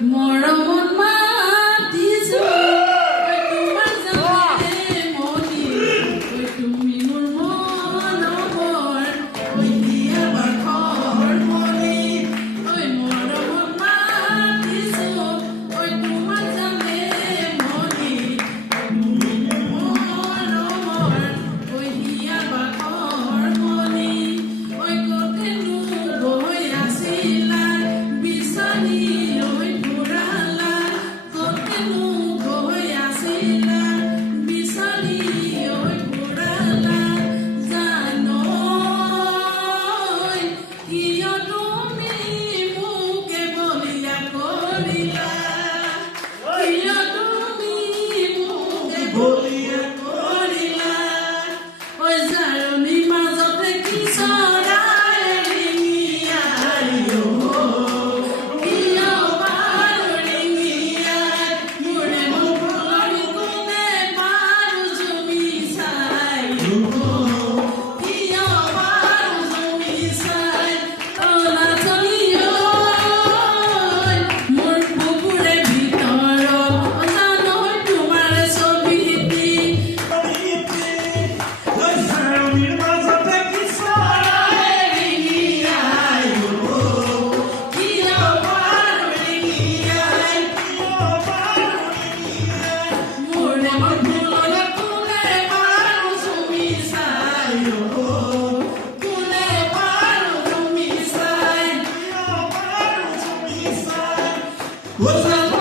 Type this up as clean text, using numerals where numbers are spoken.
মৰমত মাতিছো তোমাৰ জানে মনি তুমি মোৰ মনৰ দিয়া বাখৰ মনি মৰমত মাতিছো তোমাৰ জানে মনি তুমি মোৰ মনৰ দিয়া বাখৰ মনি কতেনো গৈ আছিলা বিচাৰি বলিয়া কৰিলা ঐ জাৰণি মাজতে কি চৰাই ৰিঙিয়াই কিয় বাৰু ৰিঙিয়াই মোৰে মনৰ কোনে বাৰু জুমি চাই কিয় বাৰু জুমি চাই নাচনি মোৰ বুকুৰে ভিতৰত জানো তোমাৰ ছবি What's up?